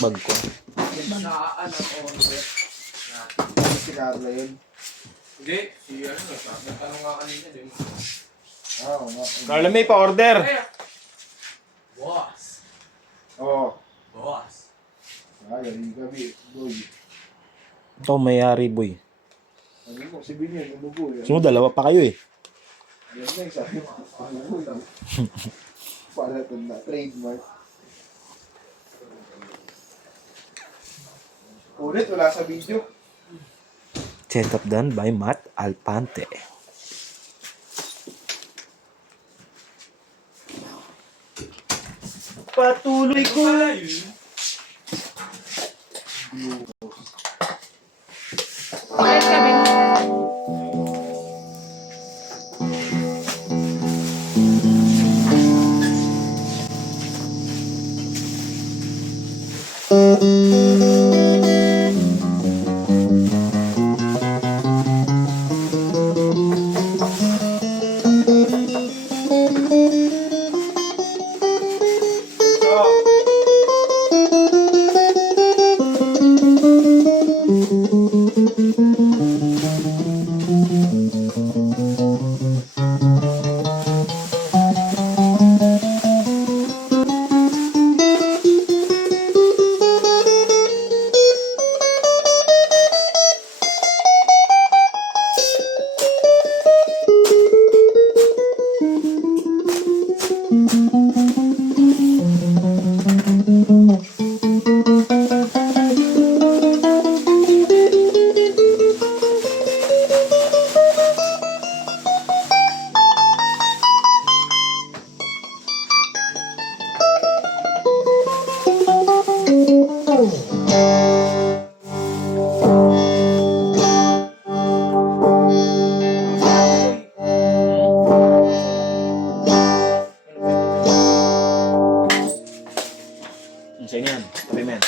bag ko. Saan ang order? Si Carla yun. Hindi, si ano, nagtanong nga kanina din. Oo nga. Carla may pa-order. Boss. Oo. Boss. Ay, galing kami. Boy. Ito, mayari boy. Ano mo, si Binyan, umubo eh. So, dalawa pa kayo eh. Yan na yung sabi mo. Umubo lang. Para ito na, trademark. Ulit, wala sa video. Setup done by Matt Alpante. Patuloy ko. Kahit kami. Sa'yo yan. Tabi men.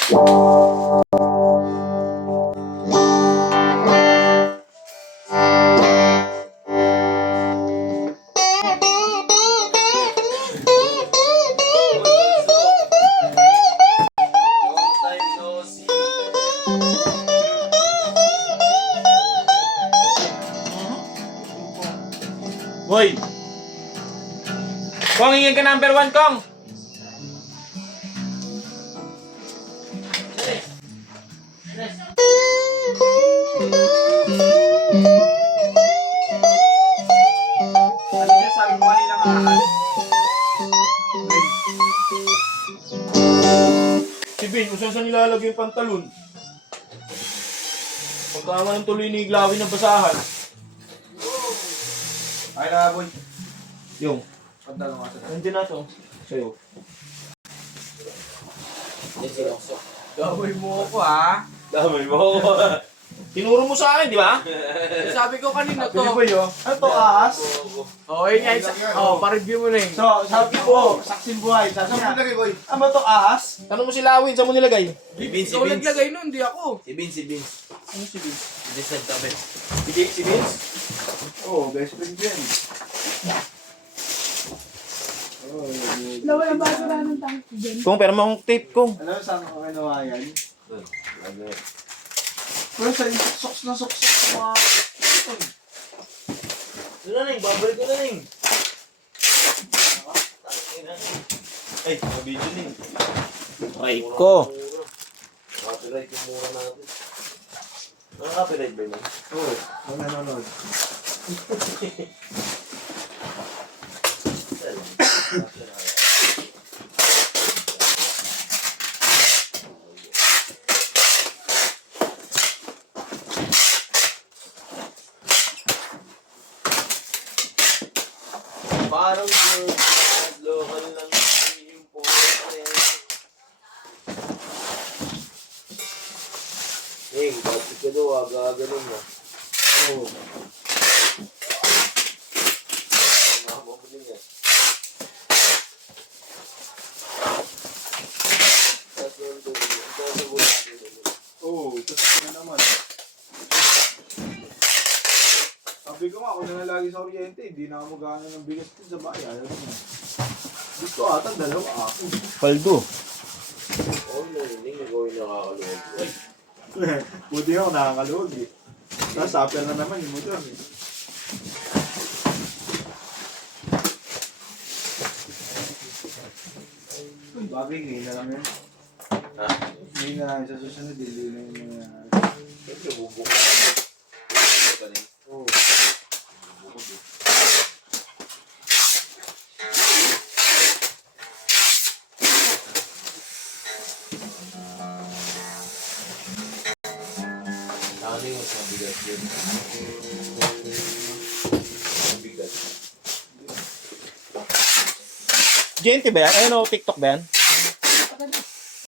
Hoy! Kong, ingin ka number 1, Kong! Ano siya sabi mo kanina ka? Si Ben, kung saan nilalagay yung pantalon? Pagkama ng tuloy ni Iglawin ng basahan. Ay na, boy. Yung, Pantalong ka sa nandiyan na to. Sa'yo. Gawin mo ako ha. Damay mo. Tinuro mo sa akin, di ba? Sabi ko kanina to. Boy, oh. Ano to, ahas? Oh, yun nga. Pa-review mo na yun. So, sabi ko, saksin buhay. Sabi niya, boy. Ano to, ahas? Tanong mo si Lawin, saan mo nilagay? Ikaw naglagay nun, hindi ako. Si Vince. Ano si Vince? Hindi sa tabi. Si Vince? Oo, best friend yan. Oh, Lawa yung bago na ng tank dyan. Kung, pero mo akong tape, Kung. alam mo saan ko kinuha yan? Ano? Pero sa soks na soks sa mga... Ano na ning? Babalik ko na ning. Ay, mabidyo ning. Ay ko. Copyright yung mura natin. Ano copyright ba yun? Oo, nanonood. Parang good. Local lang yung pote. Eh, bakit ka daw agagaling na? Oo. Nakapabili niya. Tapos yun doon. Tapos yun doon. Oo, tapos na naman. Sabi ko nga, ako na lagi sa Oriente, hindi na ako magana ng bigas din sa bahay. Alam mo. Gusto ata, dalawa ako. Paldo. Oo, narinig. Nagawin Buti ako nakakaluwag eh. Tapos upper na naman yung motor eh. Bagay, ngayon na lang yun. Ha? Ngayon na lang sa susunod, hindi na yung mga... Siyempre, bubuk. Galing. Oo. Bubuk eh. Ano yung mas mabigat yun? Mabigat. GNT ba yan? Ayun o, TikTok ba yan?